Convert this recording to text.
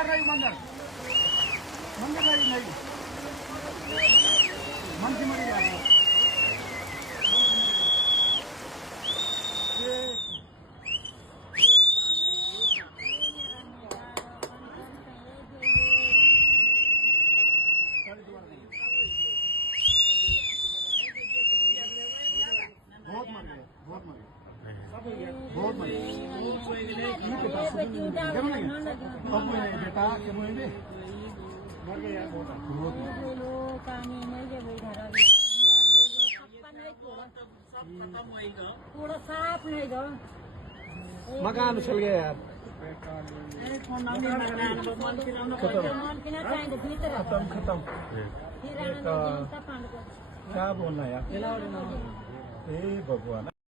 मंदिर रही मंदिर मंदिर रही नहीं मन की मरी जाए बहुत मर गए बहुत मर गए बहुत मर गए बेटा के बोले मर गए यार बहुत थोड़ा साफ नहीं दो मकान चल गया यार खत्म खत्म क्या बोलना यार हे भगवान